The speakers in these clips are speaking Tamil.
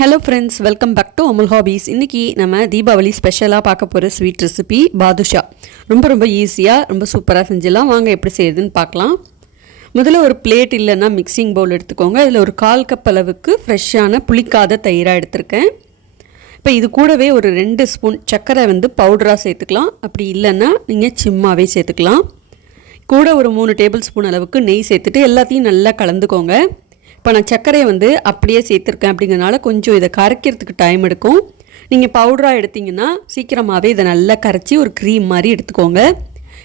Hello friends, welcome back to Amul hobbies. இன்றைக்கி நம்ம தீபாவளி ஸ்பெஷலாக பார்க்க போகிற ஸ்வீட் ரெசிபி பாதுஷா. ரொம்ப ஈஸியாக ரொம்ப சூப்பராக செஞ்சிடலாம். வாங்க எப்படி செய்யுதுன்னு பார்க்கலாம். முதல்ல ஒரு பிளேட் இல்லைன்னா மிக்சிங் பவுல் எடுத்துக்கோங்க. அதில் ஒரு 1/4 கப் அளவுக்கு ஃப்ரெஷ்ஷான புளிக்காத தயிராக எடுத்திருக்கேன். இப்போ இது கூடவே ஒரு 2 ஸ்பூன் சர்க்கரை பவுடராக சேர்த்துக்கலாம். அப்படி இல்லைன்னா நீங்கள் சிம்மாவே சேர்த்துக்கலாம். கூட ஒரு 3 டேபிள் ஸ்பூன் அளவுக்கு நெய் சேர்த்துட்டு எல்லாத்தையும் நல்லா கலந்துக்கோங்க. இப்போ நான் சர்க்கரையை அப்படியே சேர்த்துருக்கேன். அப்படிங்கிறனால கொஞ்சம் இதை கரைக்கிறதுக்கு டைம் எடுக்கும். நீங்கள் பவுடராக எடுத்திங்கன்னா சீக்கிரமாகவே இதை நல்லா கரைச்சி ஒரு க்ரீம் மாதிரி எடுத்துக்கோங்க.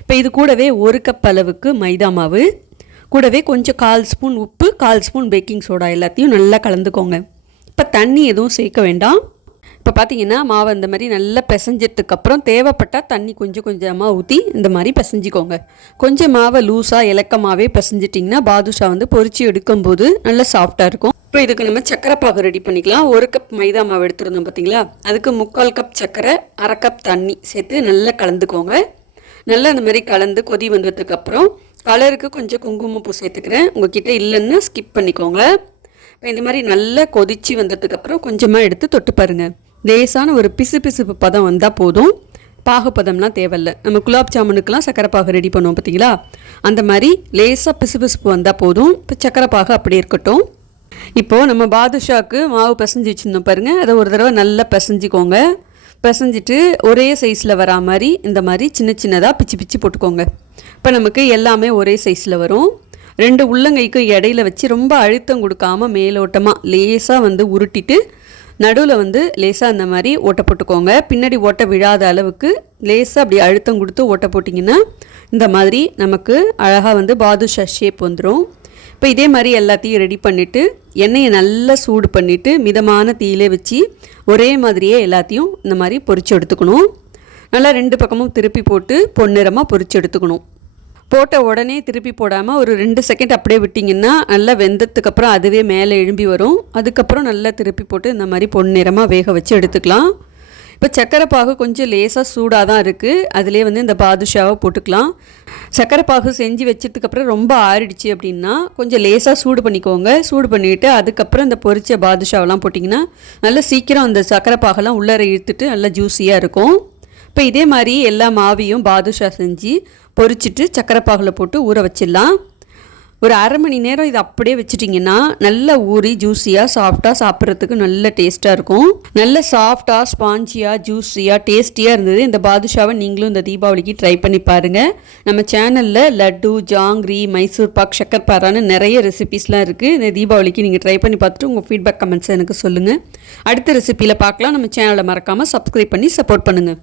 இப்போ இது கூடவே 1 கப் அளவுக்கு மைதா மாவு, கூடவே கொஞ்சம் 1/4 ஸ்பூன் உப்பு, 1/4 ஸ்பூன் பேக்கிங் சோடா எல்லாத்தையும் நல்லா கலந்துக்கோங்க. இப்போ தண்ணி எதுவும் சேர்க்க வேண்டாம். இப்போ பார்த்தீங்கன்னா மாவை இந்த மாதிரி நல்லா பிசைஞ்சதுக்கப்புறம் தேவைப்பட்டால் தண்ணி கொஞ்சமாக ஊற்றி இந்த மாதிரி பிசைஞ்சிக்கோங்க. கொஞ்சம் மாவை லூஸாக இலக்கமாகவே பிசைஞ்சிட்டிங்கன்னா பாதுஷா பொரிச்சு எடுக்கும்போது நல்லா சாஃப்டாக இருக்கும். இப்போ இதுக்கு நம்ம சக்கரை பாகு ரெடி பண்ணிக்கலாம். 1 கப் மைதா மாவு எடுத்துருந்தோம் பார்த்தீங்களா, அதுக்கு 3/4 கப் சக்கரை, 1/2 கப் தண்ணி சேர்த்து நல்லா கலந்துக்கோங்க. நல்லா இந்த மாதிரி கலந்து கொதி வந்ததுக்கப்புறம் கலருக்கு கொஞ்சம் குங்குமப்பூ சேர்த்துக்கிறேன். உங்ககிட்ட இல்லைன்னா ஸ்கிப் பண்ணிக்கோங்க. இப்போ இந்த மாதிரி நல்லா கொதித்து வந்ததுக்கப்புறம் கொஞ்சமாக எடுத்து தொட்டு பாருங்கள். லேசான ஒரு பிசுபிசுப்பு பதம் வந்தால் போதும். பாகுப்பதம்லாம் தேவையில்லை. நம்ம குலாப் ஜாமுனுக்கெலாம் சக்கரை பாகு ரெடி பண்ணுவோம் பார்த்தீங்களா, அந்த மாதிரி லேசாக பிசுபிசுப்பு வந்தால் போதும். இப்போ சக்கரை பாகு அப்படியே இருக்கட்டும். இப்போது நம்ம பாதுஷாவுக்கு மாவு பிசைஞ்சு வச்சுருந்தோம் பாருங்கள், அதை ஒரு தடவை நல்லா பிசைஞ்சிக்கோங்க. பிசைஞ்சிட்டு ஒரே சைஸில் வரா மாதிரி இந்த மாதிரி சின்னதாக பிச்சு போட்டுக்கோங்க. இப்போ நமக்கு எல்லாமே ஒரே சைஸில் வரும். 2 உள்ளங்கைக்கு இடையில வச்சு ரொம்ப அழுத்தம் கொடுக்காமல் மேலோட்டமாக லேசாக உருட்டிட்டு நடுவில் லேசாக அந்த மாதிரி ஓட்டை போட்டுக்கோங்க. பின்னாடி ஓட்டை விழாத அளவுக்கு லேசாக அப்படி அழுத்தம் கொடுத்து ஓட்டை போட்டிங்கன்னா இந்த மாதிரி நமக்கு அழகாக பாதுஷா ஷேப் வந்துடும். இப்போ இதே மாதிரி எல்லாத்தையும் ரெடி பண்ணிவிட்டு எண்ணெயை நல்லா சூடு பண்ணிவிட்டு மிதமான தீயிலே வச்சு ஒரே மாதிரியே எல்லாத்தையும் இந்த மாதிரி பொரிச்சு எடுத்துக்கணும். நல்லா 2 பக்கமும் திருப்பி போட்டு பொன்னிறமாக பொரிச்சு எடுத்துக்கணும். போட்ட உடனே திருப்பி போடாமல் ஒரு 2 செகண்ட் அப்படியே விட்டிங்கன்னா நல்லா வெந்ததுக்கப்புறம் அதுவே மேலே எழும்பி வரும். அதுக்கப்புறம் நல்லா திருப்பி போட்டு இந்த மாதிரி பொன்னிறமாக வேக வச்சு எடுத்துக்கலாம். இப்போ சக்கரை பாகு கொஞ்சம் லேசாக சூடாக தான் இருக்குது. அதிலே இந்த பாதுஷாவை போட்டுக்கலாம். சக்கரை பாகு செஞ்சு வச்சதுக்கப்புறம் ரொம்ப ஆறிடுச்சு அப்படின்னா கொஞ்சம் லேசாக சூடு பண்ணிக்கோங்க. சூடு பண்ணிவிட்டு அதுக்கப்புறம் இந்த பொரிச்ச பாதுஷாவெல்லாம் போட்டிங்கன்னா நல்லா சீக்கிரம் அந்த சக்கரை பாகெல்லாம் உள்ளார இழுத்துட்டு நல்லா ஜூஸியாக இருக்கும். இப்போ இதே மாதிரி எல்லா மாவையும் பாதுஷா செஞ்சு பொரிச்சிட்டு சக்கரை பாகில் போட்டு ஊற வச்சிடலாம். ஒரு 1/2 மணி நேரம் இதை அப்படியே வச்சிட்டிங்கன்னா நல்லா ஊறி ஜூஸியாக சாஃப்டாக சாப்பிட்றதுக்கு நல்ல டேஸ்ட்டாக இருக்கும். நல்ல சாஃப்டாக ஸ்பாஞ்சியாக ஜூஸியாக டேஸ்டியாக இருந்தது. இந்த பாதுஷாவை நீங்களும் இந்த தீபாவளிக்கு ட்ரை பண்ணி பாருங்கள். நம்ம சேனலில் லட்டு, ஜாங்கிரி, மைசூர் பாக், சக்கர்பாரான்னு நிறைய ரெசிபீஸ்லாம் இருக்குது. இந்த தீபாவளிக்கு நீங்கள் ட்ரை பண்ணி பார்த்துட்டு உங்கள் ஃபீட்பேக் கமெண்ட்ஸை எனக்கு சொல்லுங்கள். அடுத்த ரெசிபியில் பார்க்கலாம். நம்ம சேனலை மறக்காமல் சப்ஸ்கிரைப் பண்ணி சப்போர்ட் பண்ணுங்கள்.